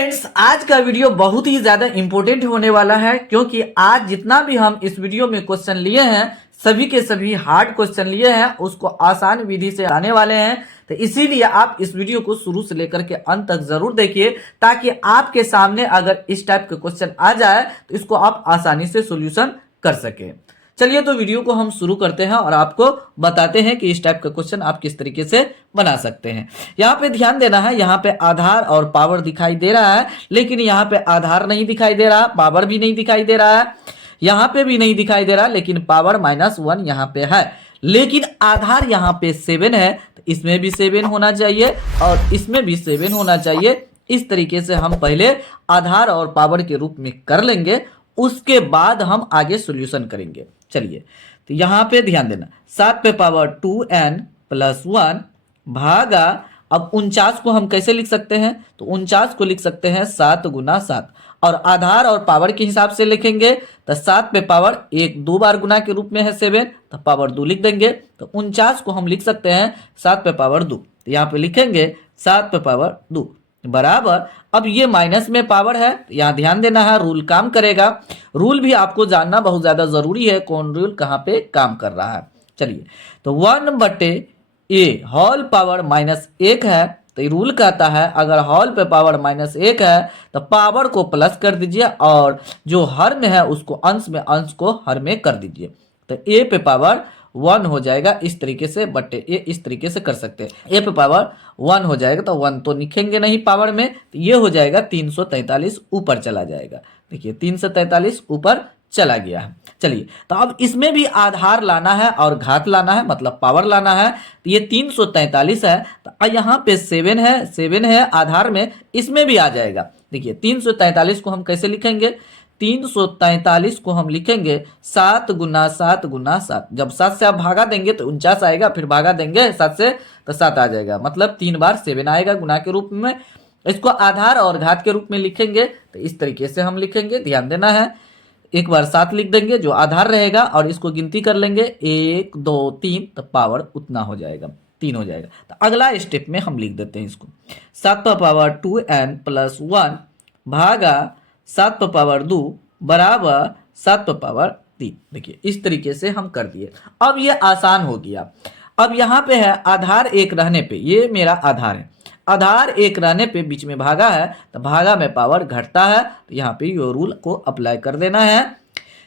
Friends, आज का video बहुत ही ज्यादा इंपॉर्टेंट होने वाला है क्योंकि आज जितना भी हम इस वीडियो में क्वेश्चन लिए हैं सभी के सभी हार्ड क्वेश्चन लिए हैं, उसको आसान विधि से आने वाले हैं। तो इसीलिए आप इस वीडियो को शुरू से लेकर के अंत तक जरूर देखिए ताकि आपके सामने अगर इस टाइप के क्वेश्चन आ जाए तो इसको आप आसानी से सोल्यूशन कर सके। चलिए तो वीडियो को हम शुरू करते हैं और आपको बताते हैं कि इस टाइप का क्वेश्चन आप किस तरीके से बना सकते हैं। यहाँ पे ध्यान देना है, यहाँ पे आधार और पावर दिखाई दे रहा है, लेकिन यहाँ पे आधार नहीं दिखाई दे रहा, पावर भी नहीं दिखाई दे रहा है, यहाँ पे भी नहीं दिखाई दे रहा, लेकिन पावर -1 यहाँ पे है। लेकिन आधार यहाँ पे 7 है, तो इसमें भी 7 होना चाहिए और इसमें भी 7 होना चाहिए। इस तरीके से हम पहले आधार और पावर के रूप में कर लेंगे, उसके बाद हम आगे सोल्यूशन करेंगे। चलिए तो यहाँ पे ध्यान देना, 7 पे पावर 2n + 1 भागा, अब 49 को हम कैसे लिख सकते हैं, तो 49 को लिख सकते हैं 7 × 7 और आधार और पावर के हिसाब से लिखेंगे तो 7 पे पावर 1 2 बार गुना के रूप में है 7, तो पावर 2 लिख देंगे। तो 49 को हम लिख सकते हैं 7 पे पावर 2, तो यहाँ पे लिखेंगे 7 पे पावर 2 बराबर। अब ये माइनस में पावर है, यहाँ ध्यान देना है, रूल काम करेगा। रूल भी आपको जानना बहुत ज्यादा जरूरी है, कौन रूल कहाँ पे काम कर रहा है। चलिए तो 1/a होल पावर -1 है, तो रूल कहता है अगर होल पे पावर -1 है तो पावर को प्लस कर दीजिए और जो हर में है उसको अंश में, अंश को हर में कर दीजिए। तो a पे पावर 1 हो जाएगा, इस तरीके से बटे ए, इस तरीके से कर सकते हैं। ए पे पावर 1 हो जाएगा तो 1 तो लिखेंगे नहीं पावर में, तो ये हो जाएगा 343 ऊपर चला जाएगा। देखिए 343 ऊपर चला गया है। चलिए तो अब इसमें भी आधार लाना है और घात लाना है, मतलब पावर लाना है। तो ये 343 है, तो यहाँ पे 7 है आधार में, इसमें भी आ जाएगा। देखिए 343 को हम कैसे लिखेंगे, 343 को हम लिखेंगे 7 × 7 × 7। जब 7 से आप भागा देंगे तो 49 आएगा, फिर भागा देंगे 7 से तो 7 आ जाएगा, मतलब 3 बार 7 आएगा गुना के रूप में। इसको आधार और घात के रूप में लिखेंगे तो इस तरीके से हम लिखेंगे, ध्यान देना है। एक बार 7 लिख देंगे जो आधार रहेगा और इसको गिनती कर लेंगे 1 2 3, तो पावर उतना हो जाएगा, 3 हो जाएगा। तो अगला स्टेप में हम लिख देते हैं इसको 7 पे पावर 2n + 1 भागा 7 पे पावर 2 बराबर 7 पे पावर 3। देखिए इस तरीके से हम कर दिए। अब ये आसान हो गया। अब यहाँ पे है आधार 1 रहने पे, ये मेरा आधार है, आधार 1 रहने पे बीच में भागा है तो भागा में पावर घटता है, तो यहाँ पे ये रूल को अप्लाई कर देना है।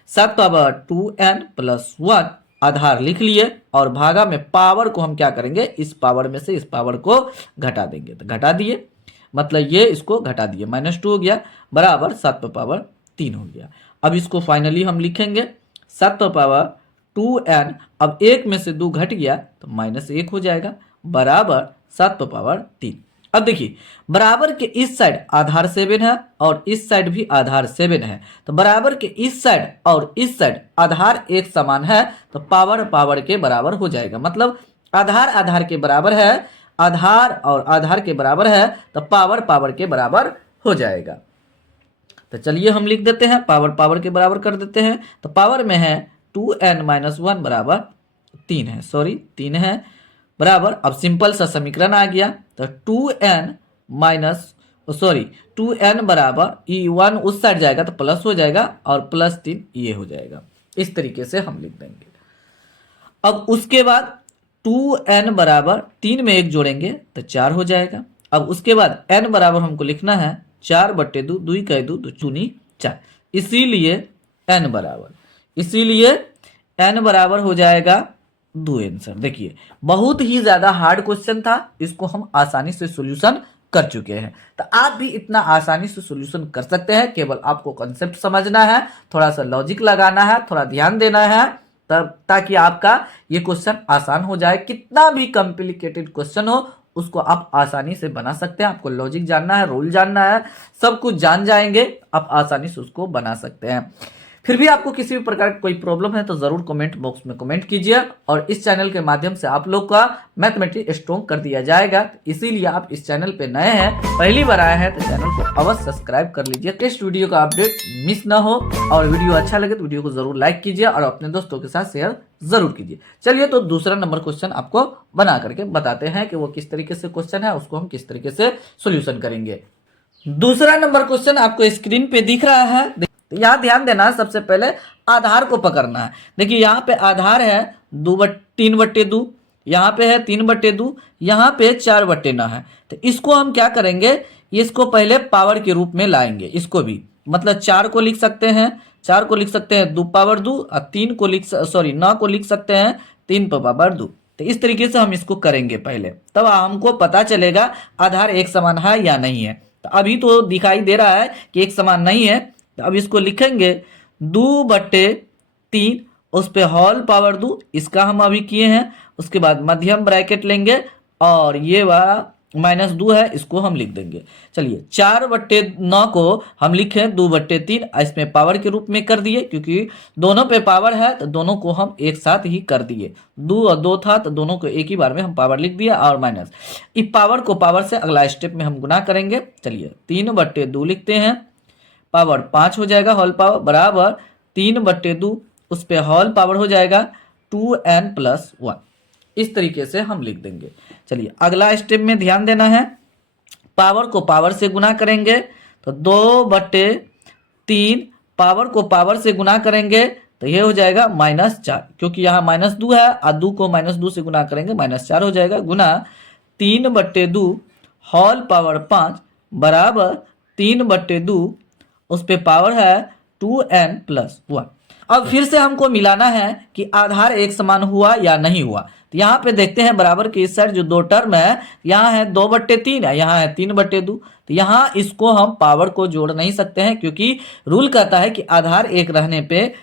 7 पावर 2n + 1 आधार लिख लिए और भागा में पावर को हम क्या करेंगे, इस पावर में से इस पावर को घटा देंगे, तो घटा दिए, मतलब ये इसको घटा दिए, -2 हो गया बराबर 7 पे पावर 3 हो गया। अब इसको फाइनली हम लिखेंगे 7 पे पावर 2n, अब 1 में से 2 घट गया तो -1 हो जाएगा बराबर 7 पे पावर 3। अब देखिए बराबर के इस साइड आधार 7 है और इस साइड भी आधार 7 है, तो बराबर के इस साइड और इस साइड आधार एक समान है तो पावर पावर के बराबर हो जाएगा, मतलब आधार आधार के बराबर है, आधार और आधार के बराबर है तो पावर पावर के बराबर हो जाएगा। तो चलिए हम लिख देते हैं, पावर पावर के बराबर कर देते हैं। तो पावर में है 2n - 1 बराबर 3 है, सॉरी 3 है बराबर। अब सिंपल सा समीकरण आ गया, तो 2n बराबर ये 1 उस साइड जाएगा तो प्लस हो जाएगा और +3 ये हो जाएगा, इस तरीके से हम लिख देंगे। अब उसके बाद 2n बराबर 3 में 1 जोड़ेंगे तो 4 हो जाएगा। अब उसके बाद n बराबर हमको लिखना है 4/2, 2 × 2 2 × 4, इसीलिए n बराबर हो जाएगा 2 आंसर। देखिए बहुत ही ज्यादा हार्ड क्वेश्चन था, इसको हम आसानी से सॉल्यूशन कर चुके हैं। तो आप भी इतना आसानी से सॉल्यूशन कर सकते हैं, केवल आपको कॉन्सेप्ट समझना है, थोड़ा सा लॉजिक लगाना है, थोड़ा ध्यान देना है, तब ताकि आपका ये क्वेश्चन आसान हो जाए। कितना भी कॉम्प्लिकेटेड क्वेश्चन हो उसको आप आसानी से बना सकते हैं। आपको लॉजिक जानना है, रूल जानना है, सब कुछ जान जाएंगे, आप आसानी से उसको बना सकते हैं। फिर भी आपको किसी भी प्रकार की कोई प्रॉब्लम है तो जरूर कमेंट बॉक्स में कमेंट कीजिए और इस चैनल के माध्यम से आप लोग का मैथमेटिक्स स्ट्रॉन्ग कर दिया जाएगा। इसीलिए आप इस चैनल पे नए हैं, पहली बार आए हैं तो चैनल को अवश्य सब्सक्राइब कर लीजिए, इस वीडियो का अपडेट मिस ना हो। और वीडियो अच्छा लगे तो वीडियो को जरूर लाइक कीजिए और अपने दोस्तों के साथ शेयर जरूर कीजिए। चलिए तो दूसरा नंबर क्वेश्चन आपको बना करके बताते हैं कि वो किस तरीके से क्वेश्चन है, उसको हम किस तरीके से सोल्यूशन करेंगे। दूसरा नंबर क्वेश्चन आपको स्क्रीन पे दिख रहा है। यहाँ ध्यान देना, सबसे पहले आधार को पकड़ना है। देखिए यहाँ पे आधार है 3/2, यहाँ पे है 3/2, यहाँ पे 4/9 है। तो इसको हम क्या करेंगे, इसको पहले पावर के रूप में लाएंगे। इसको भी मतलब 4 को लिख सकते हैं, 4 को लिख सकते हैं 2/2 और 3 को 9 को लिख सकते हैं 3/2। तो इस तरीके से हम इसको करेंगे पहले, तब हमको पता चलेगा आधार एक समान है या नहीं है। तो अभी तो दिखाई दे रहा है कि एक समान नहीं है, तो अब इसको लिखेंगे 2/3, उस पे होल पावर 2, इसका हम अभी किए हैं। उसके बाद मध्यम ब्रैकेट लेंगे और ये वाला -2 है, इसको हम लिख देंगे। चलिए 4/9 को हम लिखे 2/3, इसमें पावर के रूप में कर दिए, क्योंकि दोनों पे पावर है तो दोनों को हम एक साथ ही कर दिए। 2 और 2 था तो दोनों को एक ही बार में हम पावर लिख दिया और माइनस। इस पावर को पावर से अगला स्टेप में हम गुना करेंगे। चलिए 3/2 लिखते हैं, पावर 5 हो जाएगा, होल पावर बराबर 3/2, उस पे होल पावर हो जाएगा 2n+1। इस तरीके से हम लिख देंगे। चलिए अगला स्टेप में ध्यान देना है, पावर को पावर से गुना करेंगे तो 2/3, पावर को पावर से गुना करेंगे तो ये हो जाएगा -4, क्योंकि यहाँ -2 है और 2 को -2 से गुना करेंगे -4 हो जाएगा, गुना 3/2 होल पावर 5 बराबर 3/2, उस पे पावर है 2n+1। अब फिर से हमको मिलाना है कि आधार एक समान हुआ या नहीं हुआ। तो यहाँ पे देखते हैं बराबर के इस साइड जो दो टर्म है, यहाँ है 2/3 है, यहाँ है 3/2। तो यहाँ इसको हम पावर को जोड़ नहीं सकते हैं, क्योंकि रूल कहता है कि आधार एक रहने पे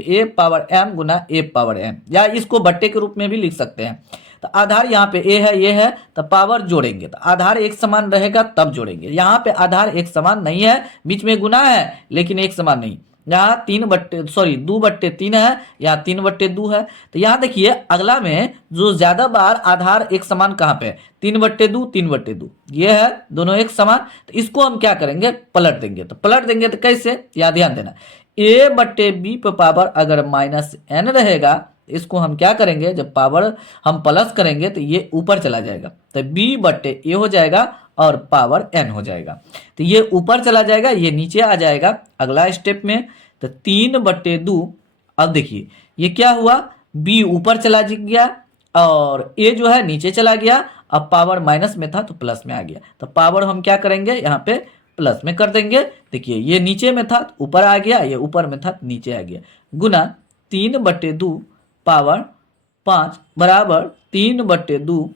a power m Guna a power n, या इसको बट्टे के रूप में भी लिख सकते हैं। तो आधार यहाँ पे a है, ये है, तो पावर जोड़ेंगे तो आधार एक समान रहेगा तब जोड़ेंगे। यहाँ पे आधार एक समान नहीं है, बीच में गुना है लेकिन एक समान नहीं। यहाँ 2/3 है, यहाँ 3/2 है। तो यहाँ देखिए अगला में जो ज्यादा बार आधार एक समान कहाँ पे है, 3/2, ये है दोनों एक समान। तो इसको हम क्या करेंगे, पलट देंगे। तो पलट देंगे तो कैसे, यहाँ ध्यान देना, a/b पे पावर अगर -n रहेगा, इसको हम क्या करेंगे, जब पावर हम प्लस करेंगे तो ये ऊपर चला जाएगा, तो b/a हो जाएगा और पावर n हो जाएगा। तो ये ऊपर चला जाएगा, ये नीचे आ जाएगा अगला स्टेप में। तो 3/2, अब देखिए ये क्या हुआ, b ऊपर चला गया और a जो है नीचे चला गया। अब पावर माइनस में था तो प्लस में आ गया, तो पावर हम क्या करेंगे, यहाँ पे प्लस में कर देंगे। देखिए ये नीचे में था ऊपर आ गया, ये ऊपर में था नीचे आ गया, गुना 3/2 पावर 5 बराबर 3/2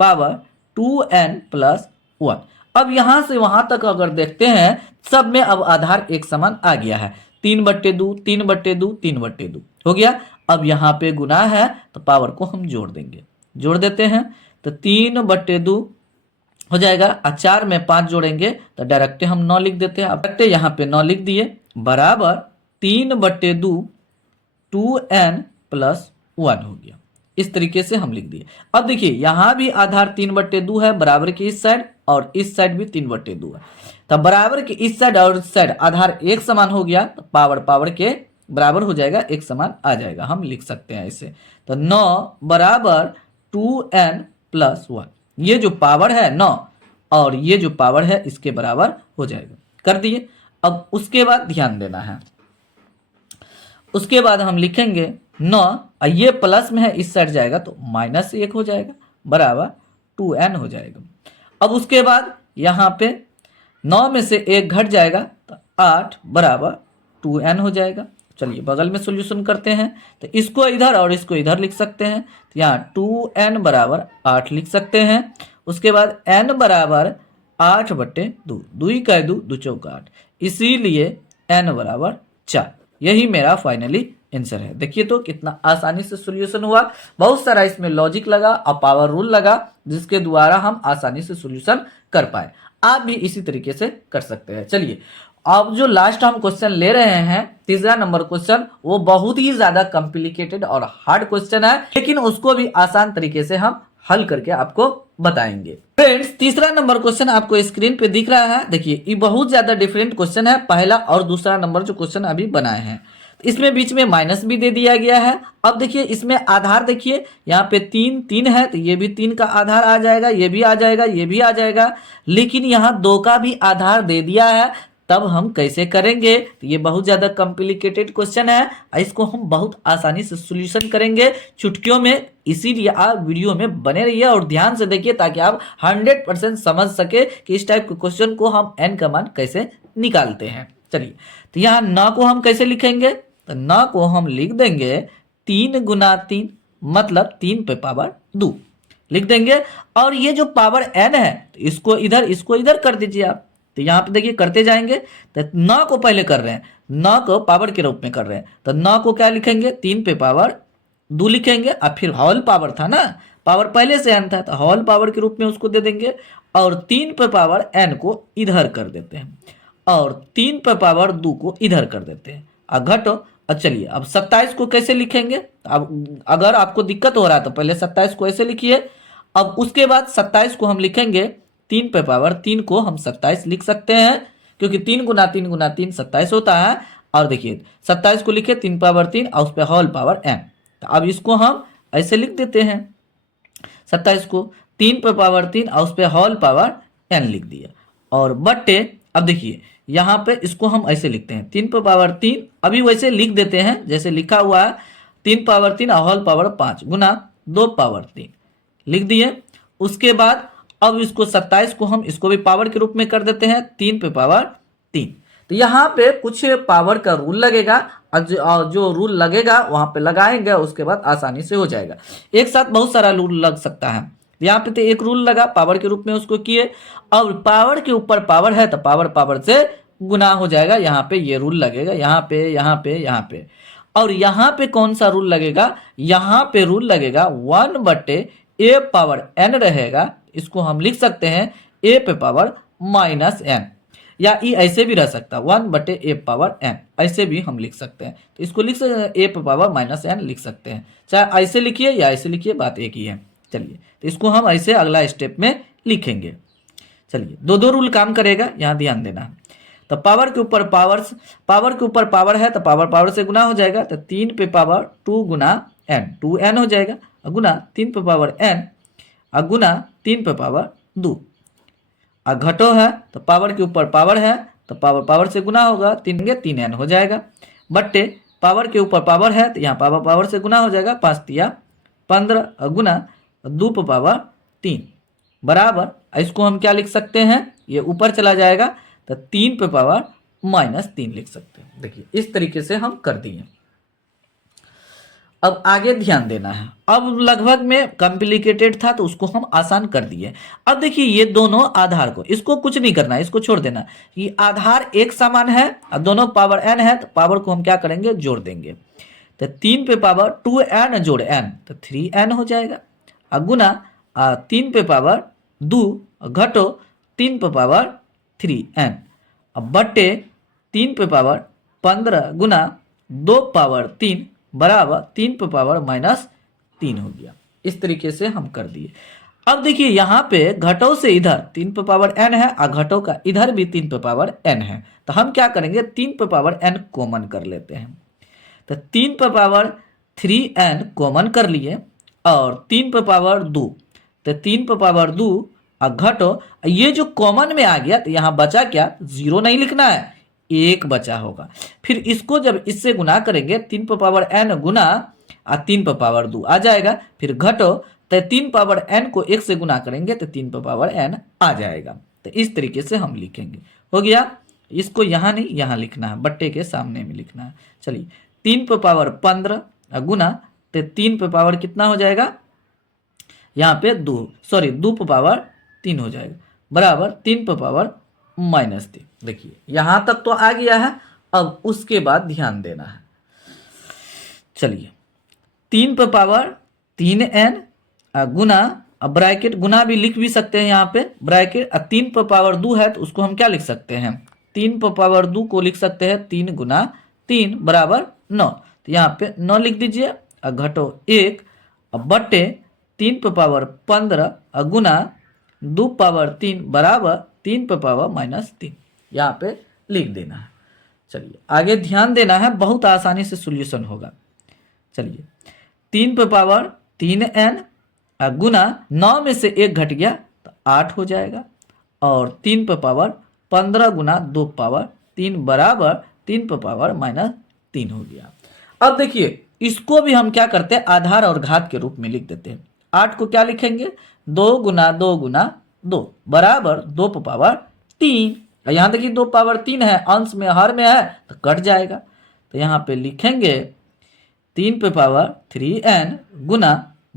पावर 2n+1। अब यहाँ से वहाँ तक अगर देखते हैं सब में अब आधार एक समान आ गया है, 3/2 हो गया। अब यहाँ पे गुना है तो पावर को हम जोड़ देंगे, जोड़ देते हैं। तो 3/2 हो जाएगा, 4 में 5 जोड़ेंगे तो डायरेक्ट हम 9 लिख देते हैं। अब डायरेक्ट यहाँ पे 9 लिख दिए, बराबर 3/2 2n+1 हो गया। इस तरीके से हम लिख दिए। अब देखिए यहाँ भी आधार 3/2 है, बराबर के इस साइड और इस साइड भी 3/2 है। तब बराबर के इस साइड और इस साइड आधार एक समान हो गया, तो पावर के बराबर हो जाएगा, एक समान आ जाएगा, हम लिख सकते हैं इसे। तो 9 बराबर 2n+1, ये जो पावर है 9 और ये जो पावर है इसके बराबर हो जाएगा, कर दिए। अब उसके बाद ध्यान देना है, उसके बाद हम लिखेंगे 9, ये प्लस में है इस साइड जाएगा तो -1 हो जाएगा, बराबर 2n हो जाएगा। अब उसके बाद यहाँ पे 9 में से 1 घट जाएगा तो 8 बराबर 2n हो जाएगा। चलिए बगल में सोल्यूशन करते हैं, तो इसको इधर और इसको इधर लिख सकते हैं। तो यहाँ 2n बराबर 8 लिख सकते हैं। उसके बाद n बराबर 8/2, 2 का 2, 2 चौका 8, इसीलिए n बराबर 4। यही मेरा फाइनली आंसर है। देखिए तो कितना आसानी से सॉल्यूशन हुआ, बहुत सारा इसमें लॉजिक लगा और पावर रूल लगा, जिसके द्वारा हम आसानी से सॉल्यूशन कर पाए। आप भी इसी तरीके से कर सकते हैं। चलिए अब जो लास्ट हम क्वेश्चन ले रहे हैं, तीसरा नंबर क्वेश्चन, वो बहुत ही ज्यादा कॉम्प्लिकेटेड और हार्ड क्वेश्चन है, लेकिन उसको भी आसान तरीके से हम हल करके आपको बताएंगे। फ्रेंड्स तीसरा नंबर क्वेश्चन आपको स्क्रीन पे दिख रहा है। देखिए ये बहुत ज्यादा डिफरेंट क्वेश्चन है, पहला और दूसरा नंबर जो क्वेश्चन अभी बनाए हैं। इसमें बीच में माइनस भी दे दिया गया है। अब देखिए इसमें आधार देखिए यहाँ पे 3 3 है तो ये भी 3 का आधार आ जाएगा, ये भी आ जाएगा, ये भी आ जाएगा। लेकिन यहाँ 2 का भी आधार दे दिया है, तब हम कैसे करेंगे? तो ये बहुत ज़्यादा कॉम्प्लिकेटेड क्वेश्चन है, इसको हम बहुत आसानी से सॉल्यूशन करेंगे चुटकियों में। इसीलिए आप वीडियो में बने रहिए और ध्यान से देखिए ताकि आप 100% समझ सके कि इस टाइप के क्वेश्चन को हम n का मान कैसे निकालते हैं। चलिए, तो यहाँ न को हम कैसे लिखेंगे? तो न को हम लिख देंगे 3 गुना 3 मतलब 3 पे पावर 2 लिख देंगे। और ये जो पावर n है तो इसको इधर कर दीजिए आप। तो यहाँ पे देखिए करते जाएंगे, तो न को पहले कर रहे हैं, न को पावर के रूप में कर रहे हैं, तो न को क्या लिखेंगे? 3 पे पावर 2 लिखेंगे। अब फिर होल पावर था ना, पावर पहले से n था तो होल पावर के रूप में उसको दे देंगे। और 3 पे पावर n को इधर कर देते हैं और 3 पे पावर 2 को इधर कर देते हैं। अब घटो। अब चलिए, अब 27 को कैसे लिखेंगे? अब अगर आपको दिक्कत हो रहा है तो पहले 27 को ऐसे लिखिए। अब उसके बाद 27 को हम लिखेंगे 3 पे पावर 3 को हम 27 लिख सकते हैं, क्योंकि 3 गुना 3 गुना 3 27 होता है। और देखिए 27 को लिखे 3 पावर 3 और उस पर होल पावर n। तो अब इसको हम ऐसे लिख देते हैं, 27 को 3 पे पावर 3 और उस पर होल पावर n लिख दिया और बट्टे। अब देखिए यहाँ पे इसको हम ऐसे लिखते हैं 3 पे पावर 3, अभी वैसे लिख देते हैं जैसे लिखा हुआ है, 3 पावर 3 और होल पावर 5 गुना 2 पावर 3 लिख दिए। उसके बाद अब इसको 27 को हम इसको भी पावर के रूप में कर देते हैं 3 पे पावर 3। तो यहाँ पे कुछ पावर का रूल लगेगा और जो रूल लगेगा वहां पे लगाएंगे, उसके बाद आसानी से हो जाएगा। एक साथ बहुत सारा रूल लग सकता है, यहाँ पे तो एक रूल लगा पावर के रूप में उसको किए। अब पावर के ऊपर पावर है तो पावर से गुना हो जाएगा, यहाँ पे ये रूल लगेगा, यहाँ पे यहाँ पे यहाँ पे। और यहाँ पे कौन सा रूल लगेगा? यहाँ पे रूल लगेगा 1 बटे a पावर n रहेगा, इसको हम लिख सकते हैं a पे पावर माइनस n, या ये ऐसे भी रह सकता है 1 बटे a पावर n, ऐसे भी हम लिख सकते हैं। तो इसको लिख सकते हैं a पे पावर माइनस n लिख सकते हैं, चाहे ऐसे लिखिए या ऐसे लिखिए, बात एक ही है। चलिए, तो इसको हम ऐसे अगला स्टेप में लिखेंगे। चलिए, दो रूल काम करेगा, यहाँ ध्यान देना है। तो पावर के ऊपर पावर है तो पावर से गुना हो जाएगा, तो 3 पे पावर 2 गुना n 2n हो जाएगा, गुना 3 पे पावर n गुना 3 पे पावर 2। घटो है तो पावर के ऊपर पावर है तो पावर से गुना होगा, 3n हो जाएगा, बट्टे पावर के ऊपर पावर है तो यहाँ पावर से गुना हो जाएगा, 5 तिया 15 गुना 2 पे पावर 3 बराबर। इसको हम क्या लिख सकते हैं? ये ऊपर चला जाएगा तो 3 पे पावर माइनस 3 लिख सकते हैं। देखिए इस तरीके से हम कर दिए। अब आगे ध्यान देना है, अब लगभग में कॉम्प्लिकेटेड था तो उसको हम आसान कर दिए। अब देखिए ये दोनों आधार को, इसको कुछ नहीं करना है, इसको छोड़ देना। ये आधार एक समान है और दोनों पावर n है तो पावर को हम क्या करेंगे? जोड़ देंगे। तो 3 पे पावर 2n जोड़ n तो 3n हो जाएगा, गुना 3 पे पावर 2 घटो 3 पे पावर 3n, अब बट्टे 3 पे पावर 15 गुना 2 पावर 3 बराबर 3 पे पावर माइनस 3 हो गया। इस तरीके से हम कर दिए। अब देखिए यहाँ पे घटो से इधर 3 पे पावर n है और घटो का इधर भी 3 पे पावर n है, तो हम क्या करेंगे? 3 पे पावर n कॉमन कर लेते हैं। तो 3 पे पावर 3n कॉमन कर लिए और 3 पे पावर 2, तो 3 पे पावर 2 और घटो, ये जो कॉमन में आ गया तो यहाँ बचा क्या? 0 नहीं लिखना है, 1 बचा होगा। फिर इसको जब इससे गुना करेंगे 3 पे पावर n गुना 3 पे पावर 2 आ जाएगा, फिर घटो तो 3 पावर n को 1 से गुना करेंगे तो 3 पे पावर n आ जाएगा। तो इस तरीके से हम लिखेंगे। हो गया, इसको यहाँ नहीं यहाँ लिखना है, बट्टे के सामने में लिखना है। चलिए 3 पे पावर 15 गुना तो 3 पे पावर कितना हो जाएगा? यहाँ पे 2 पे पावर 3 हो जाएगा, बराबर 3 पे पावर माइनस 3। देखिए यहाँ तक तो आ गया है। अब उसके बाद ध्यान देना है। चलिए 3 पे पावर 3n गुना, अब ब्रैकेट गुना भी लिख भी सकते हैं यहाँ पे ब्रैकेट, 3 पे पावर 2 है तो उसको हम क्या लिख सकते हैं? 3 पे पावर 2 को लिख सकते हैं 3 गुना 3 बराबर 9, तो यहाँ पे 9 लिख दीजिए, घटो 1 बट्टे 3 पे पावर 15 गुना 2 पावर 3 बराबर 3 पे पावर माइनस 3, यहाँ पे लिख देना है। चलिए आगे ध्यान देना है, बहुत आसानी से सॉल्यूशन होगा। चलिए 3 पे पावर 3n गुना 9 में से 1 घट गया तो 8 हो जाएगा, और 3 पे पावर 15 गुना 2 पावर 3 बराबर 3 पे पावर -3 हो गया। अब देखिए इसको भी हम क्या करते हैं, आधार और घात के रूप में लिख देते हैं। 8 को क्या लिखेंगे, 2 गुना 2 गुना 2 बराबर 2 पे पावर 3। यहाँ देखिए 2 पावर 3 है, अंश में हर में है तो कट जाएगा, तो यहाँ पे लिखेंगे 3 पे पावर 3n गुना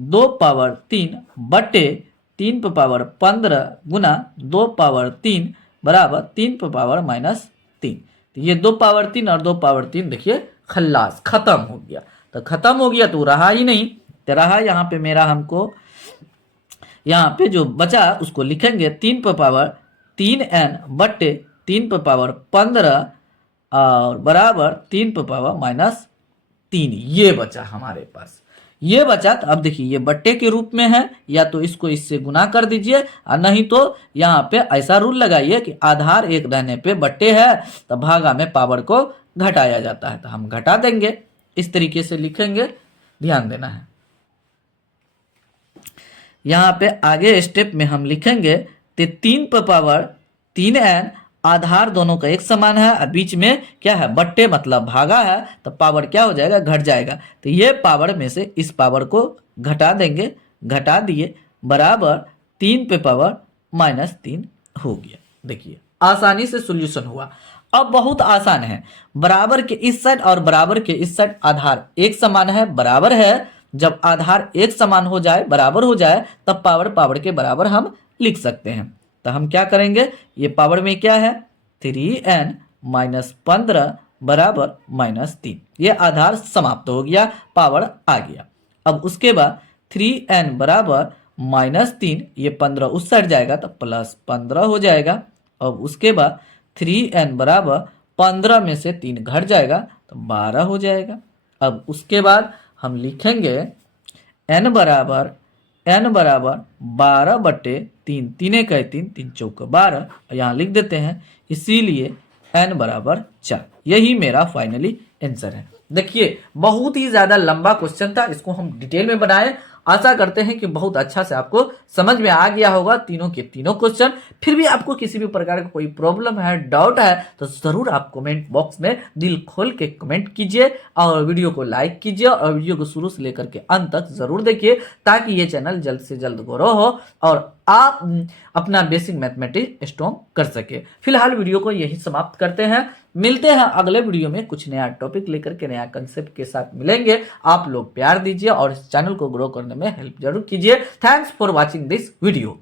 2 पावर 3 बटे 3 पे पावर 15 गुना 2 पावर 3 बराबर 3 पे पावर -3। तो ये 2 पावर 3 और 2 पावर 3 देखिए खल्लास खत्म हो गया। तो खत्म हो गया तो रहा ही नहीं, तो रहा यहाँ पे मेरा, हमको यहाँ पे जो बचा उसको लिखेंगे 3 पे पावर 3n बटे 3 पे पावर 15 और बराबर 3 पे पावर -3। ये बचा हमारे पास, ये बचा। तो अब देखिए ये बट्टे के रूप में है, या तो इसको इससे गुना कर दीजिए, और नहीं तो यहाँ पे ऐसा रूल लगाइए कि आधार 1 रहने पे बट्टे है तो भागा में पावर को घटाया जाता है, तो हम घटा देंगे। इस तरीके से लिखेंगे, ध्यान देना है। यहाँ पे आगे स्टेप में हम लिखेंगे तो 3 पे पावर 3n आधार दोनों का एक समान है, और बीच में क्या है, बट्टे मतलब भागा है, तो पावर क्या हो जाएगा, घट जाएगा। तो ये पावर में से इस पावर को घटा देंगे, घटा दिए, बराबर 3 पे पावर -3 हो गया। देखिए आसानी से सॉल्यूशन हुआ। अब बहुत आसान है, बराबर के इस साइड और बराबर के इस साइड आधार एक समान है, बराबर है। जब आधार एक समान हो जाए, बराबर हो जाए, तब पावर पावर के बराबर हम लिख सकते हैं। तो हम क्या करेंगे, ये पावर में क्या है 3n - 15 बराबर -3, ये आधार समाप्त हो गया, पावर आ गया। अब उसके बाद 3n बराबर -3, ये 15 उस साइड जाएगा तो +15 हो जाएगा। अब उसके बाद 3n बराबर 15 में से 3 घट जाएगा तो 12 हो जाएगा। अब उसके बाद हम लिखेंगे n बराबर 12 बटे 3, 3 का 3, 3 चौका 12, यहाँ लिख देते हैं, इसीलिए n बराबर 4। यही मेरा फाइनली आंसर है। देखिए बहुत ही ज़्यादा लंबा क्वेश्चन था, इसको हम डिटेल में बनाए। आशा करते हैं कि बहुत अच्छा से आपको समझ में आ गया होगा तीनों के तीनों क्वेश्चन। फिर भी आपको किसी भी प्रकार का कोई प्रॉब्लम है, डाउट है, तो ज़रूर आप कमेंट बॉक्स में दिल खोल के कमेंट कीजिए, और वीडियो को लाइक कीजिए, और वीडियो को शुरू से लेकर के अंत तक ज़रूर देखिए, ताकि ये चैनल जल्द से जल्द ग्रो हो और आप अपना बेसिक मैथमेटिक्स स्ट्रॉन्ग कर सके। फिलहाल वीडियो को यही समाप्त करते हैं, मिलते हैं अगले वीडियो में कुछ नया टॉपिक लेकर के, नया कंसेप्ट के साथ मिलेंगे। आप लोग प्यार दीजिए और इस चैनल को ग्रो करने में हेल्प जरूर कीजिए। Thanks for watching this video.